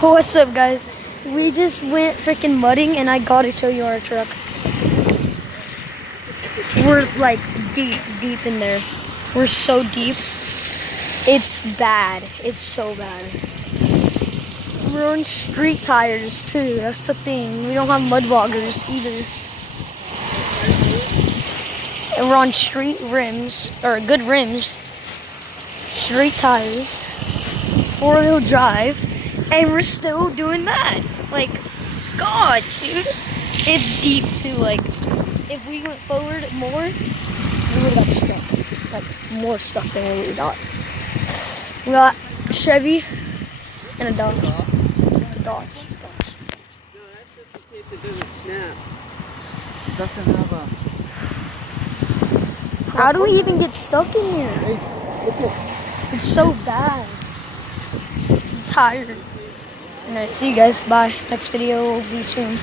What's up, guys? We just went freaking mudding, and I gotta show you our truck. We're like deep in there. We're so deep. It's bad. It's so bad. We're on street tires too. That's the thing. We don't have mud bloggers either. And we're on street rims, or good rims, street tires, 4-wheel drive, and we're still doing that. Like, God, dude. It's deep too. Like, if we went forward more, we would have got stuck. Like, more stuck than we got. We got a Chevy and a Dodge. It's a Dodge. No, that's just in case it doesn't snap. It doesn't have a... How do we even get stuck in here? Hey, look at... It's so bad. I'm tired. Alright, see you guys. Bye. Next video will be soon.